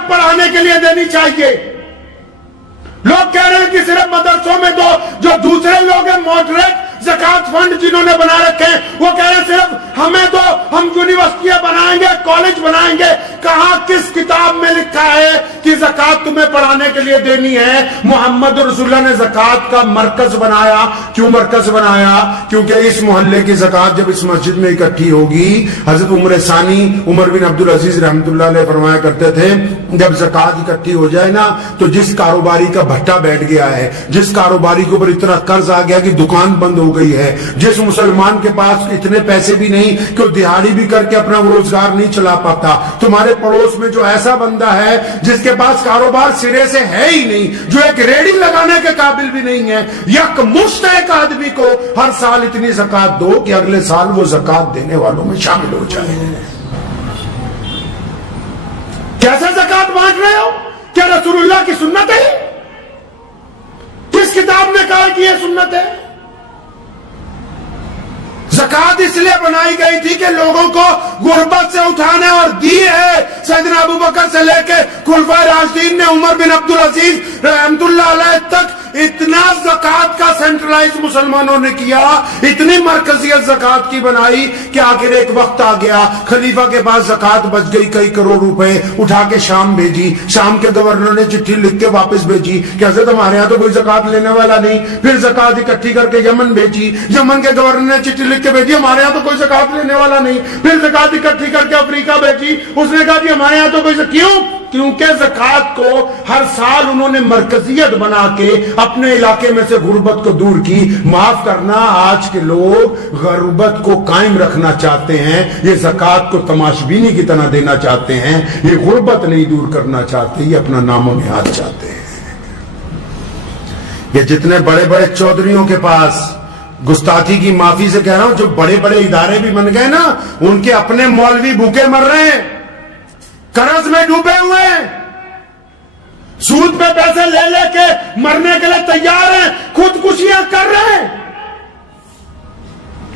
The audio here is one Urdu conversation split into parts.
صرف پڑھانے کے لیے دینی چاہیے. لوگ کہہ رہے ہیں کہ صرف مدرسوں میں دو. جو دوسرے لوگ ہیں ماڈریٹ زکات فنڈ جنہوں نے بنا رکھے ہیں وہ کہہ رہے ہیں صرف ہمیں دو, ہم یونیورسٹیاں بنائیں گے, کالج بنائیں گے. کہاں کس کتاب میں لکھا ہے کہ زکات تمہیں پڑھانے کے لیے دینی ہے؟ محمد رسول اللہ نے زکات کا مرکز بنایا. کیوں مرکز بنایا؟ کیونکہ اس محلے کی زکات جب اس مسجد میں اکٹھی ہوگی, حضرت عمر ثانی عمر بن عبد العزیز رحمۃ اللہ علیہ فرمایا کرتے تھے جب زکات اکٹھی ہو جائے نا تو جس کاروباری کا بھٹا بیٹھ گیا ہے, جس کاروباری کے اوپر اتنا قرض آ گیا کہ دکان بند ہو گئی ہے, جس مسلمان کے پاس اتنے پیسے بھی نہیں کہ وہ دہاڑی بھی کر کے اپنا روزگار نہیں چلا پاتا, تمہارے پڑوس میں جو ایسا بندہ ہے جس کے پاس کاروبار سرے سے ہے ہی نہیں, جو ایک ریڑھی لگانے کے قابل بھی نہیں ہے, یک مشت ایک آدمی کو ہر سال اتنی زکات دو کہ اگلے سال وہ زکات دینے والوں میں شامل ہو جائے. کیسے زکات بانٹ رہے ہو؟ کیا رسول اللہ کی سنت ہے؟ کس کتاب نے کہا کہ یہ سنت ہے؟ زکات اس لیے بنائی گئی تھی کہ لوگوں کو غربت سے اٹھانے اور دی ہے. سیدنا ابو بکر سے لے کے خلفائے راشدین نے, عمر بن عبد العزیز رحمۃ اللہ علیہ تک اتنا زکات کا سینٹرلائز مسلمانوں نے کیا, اتنی مرکزیت زکات کی بنائی کہ آخر ایک وقت آ گیا خلیفہ کے پاس زکات بچ گئی کئی کروڑ روپے, اٹھا کے شام بھیجی. شام کے گورنر نے چٹھی لکھ کے واپس بھیجی کہ حضرت ہمارے یہاں تو کوئی زکات لینے والا نہیں. پھر زکات اکٹھی کر کے یمن بھیجی. یمن کے گورنر نے چٹھی لکھ کے بھیجی ہمارے یہاں تو کوئی زکات لینے والا نہیں. پھر زکات اکٹھی کر کے افریقہ بھیجی. اس نے کہا کہ ہمارے یہاں تو کوئی کیوں؟ کیونکہ زکات کو ہر سال انہوں نے مرکزیت بنا کے اپنے علاقے میں سے غربت کو دور کی. معاف کرنا, آج کے لوگ غربت کو قائم رکھنا چاہتے ہیں, یہ زکات کو تماشبینی کی طرح دینا چاہتے ہیں. یہ غربت نہیں دور کرنا چاہتے, یہ اپنا نام و نہاد چاہتے ہیں. یہ جتنے بڑے بڑے چودھریوں کے پاس, گستاخی کی معافی سے کہہ رہا ہوں, جو بڑے بڑے ادارے بھی بن گئے نا, ان کے اپنے مولوی بھوکے مر رہے ہیں, قرض میں ڈوبے ہوئے ہیں, سود پہ پیسے لے لے کے مرنے کے لیے تیار ہیں, خودکشیاں کر رہے ہیں.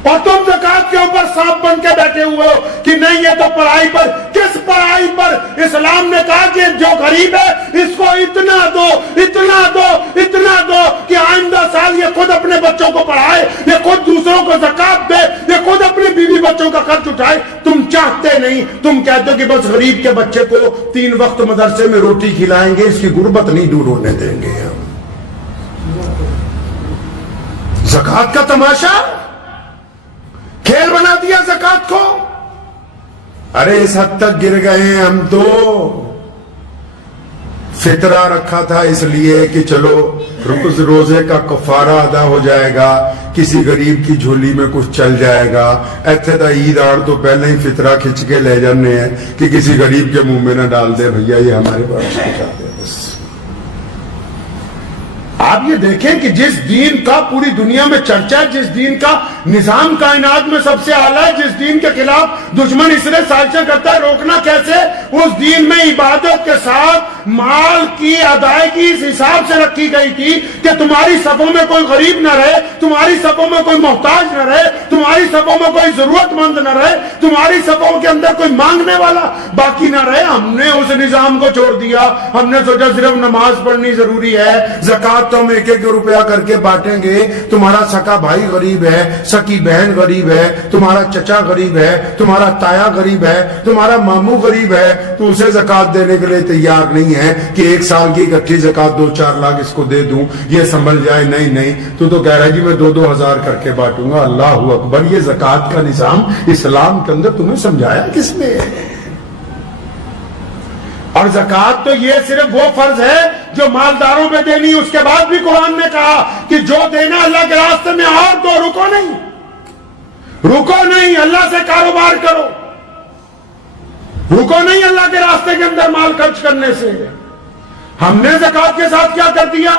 اور تم زکات کے اوپر سانپ بن کے بیٹھے ہوئے ہو کہ نہیں یہ تو پڑھائی پر. کس پڑھائی پر؟ اسلام نے کہا کہ جو غریب ہے اس کو اتنا دو, اتنا دو, اتنا دو کہ آئندہ سال یہ خود اپنے بچوں کو پڑھائے, یہ خود دوسروں کو زکات دے, یہ خود اپنے بیوی بچوں کا خرچ اٹھائے. تم چاہتے نہیں, تم کہتے ہو کہ بس غریب کے بچے کو 3 وقت مدرسے میں روٹی کھلائیں گے, اس کی غربت نہیں دور ہونے دیں گے. زکات کا تماشا کھیل بنا دیا زکات کو. ارے اس حد تک گر گئے ہیں ہم تو. فطرہ رکھا تھا اس لیے کہ چلو روزے کا کفارہ ادا ہو جائے گا, کسی غریب کی جھولی میں کچھ چل جائے گا. ایتھے دا عید آڑ تو پہلے ہی فطرہ کھچ کے لے جانے ہیں کہ کسی غریب کے منہ میں نہ ڈال دے بھیا, یہ ہمارے پاس چاہتے ہیں بس. آپ یہ دیکھیں کہ جس دین کا پوری دنیا میں چرچا ہے, جس دین کا نظام کائنات میں سب سے اعلیٰ ہے, جس دین کے خلاف دشمن اس لیے سازشیں کرتا ہے, روکنا کیسے؟ اس دین میں عبادت کے ساتھ مال کی ادائیگی اس حساب سے رکھی گئی تھی کہ تمہاری صفوں میں کوئی غریب نہ رہے, تمہاری صفوں میں کوئی محتاج نہ رہے, تمہاری صفوں میں کوئی ضرورت مند نہ رہے, تمہاری صفوں کے اندر کوئی مانگنے والا باقی نہ رہے. ہم نے اس نظام کو چھوڑ دیا. ہم نے سوچا صرف نماز پڑھنی ضروری ہے, زکات تو ہم 1-1 روپیہ کر کے بانٹیں گے. تمہارا سکا بھائی غریب ہے, سکی بہن غریب ہے, تمہارا چچا غریب ہے, تمہارا تایا غریب ہے, تمہارا ماموں غریب ہے, تو اسے زکات دینے کے لیے تیار نہیں ہے کہ 1 سال کی اکٹھی زکات 2-4 لاکھ اس کو دے دوں, یہ سنبھل جائے. نہیں, تو کہہ رہا ہے جی میں 2-2 ہزار کر کے بانٹوں گا. اللہ اکبر. یہ زکات کا نظام اسلام کے اندر تمہیں سمجھایا کس نے؟ اور زکات تو یہ صرف وہ فرض ہے جو مالداروں پہ دینی. اس کے بعد بھی قرآن نے کہا کہ جو دینا اللہ کے راستے میں اور دو, رکو نہیں, اللہ سے کاروبار کرو, رکو نہیں اللہ کے راستے کے اندر مال خرچ کرنے سے. ہم نے زکات کے ساتھ کیا کر دیا؟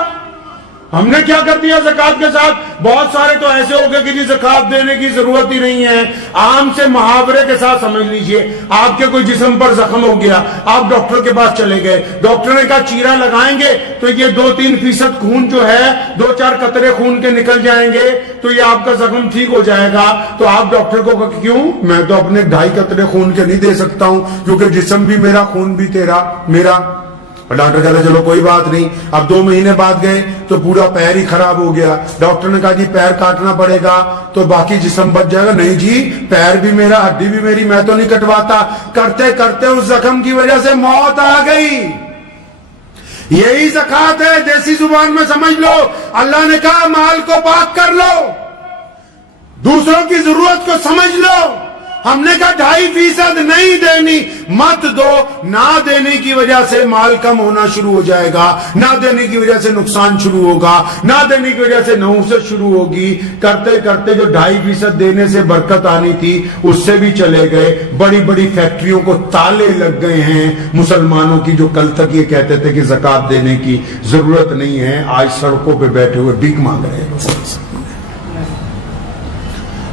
ہم نے کیا کر دیا زکات کے ساتھ؟ بہت سارے تو ایسے ہو گئے کہ جی زکات دینے کی ضرورت ہی نہیں ہے. عام سے محاورے کے ساتھ سمجھ لیجئے، آپ کے کوئی جسم پر زخم ہو گیا، آپ ڈاکٹر کے پاس چلے گئے، ڈاکٹر نے کہا چیرا لگائیں گے تو یہ 2-3% خون جو ہے 2-4 قطرے خون کے نکل جائیں گے تو یہ آپ کا زخم ٹھیک ہو جائے گا. تو آپ ڈاکٹر کو کہا کیوں؟ میں تو اپنے 2.5 قطرے خون کے نہیں دے سکتا ہوں کیونکہ جسم بھی میرا، خون بھی تیرا میرا. ڈاکٹر کہتا چلو کوئی بات نہیں. اب 2 مہینے بعد گئے تو پورا پیر ہی خراب ہو گیا. ڈاکٹر نے کہا جی پیر کاٹنا پڑے گا تو باقی جسم بچ جائے گا. نہیں جی، پیر بھی میرا، ہڈی بھی میری، میں تو نہیں کٹواتا. کرتے کرتے اس زخم کی وجہ سے موت آ گئی. یہی زکات ہے. دیسی زبان میں سمجھ لو، اللہ نے کہا مال کو پاک کر لو، دوسروں کی ضرورت کو سمجھ لو. ہم نے کہا 2.5% نہیں دینی، مت دو. نہ دینے کی وجہ سے مال کم ہونا شروع ہو جائے گا، نہ دینے کی وجہ سے نقصان شروع ہوگا، نہ دینے کی وجہ سے نحوست شروع ہوگی. کرتے کرتے جو 2.5% دینے سے برکت آنی تھی اس سے بھی چلے گئے. بڑی بڑی فیکٹریوں کو تالے لگ گئے ہیں مسلمانوں کی، جو کل تک یہ کہتے تھے کہ زکات دینے کی ضرورت نہیں ہے، آج سڑکوں پہ بیٹھے ہوئے بھیک مانگ رہے ہیں.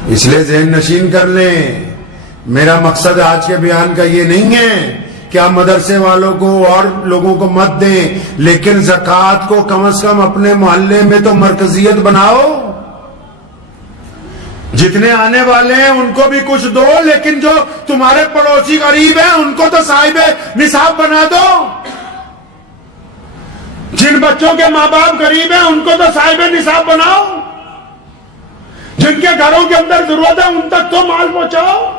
اس لیے ذہن نشین کر لیں. میرا مقصد آج کے بیان کا یہ نہیں ہے کہ آپ مدرسے والوں کو اور لوگوں کو مت دیں، لیکن زکات کو کم از کم اپنے محلے میں تو مرکزیت بناؤ. جتنے آنے والے ہیں ان کو بھی کچھ دو، لیکن جو تمہارے پڑوسی غریب ہیں ان کو تو صاحب نصاب بنا دو. جن بچوں کے ماں باپ غریب ہیں ان کو تو صاحب نصاب بناؤ. جن کے گھروں کے اندر ضرورت ہے ان تک تو مال پہنچاؤ.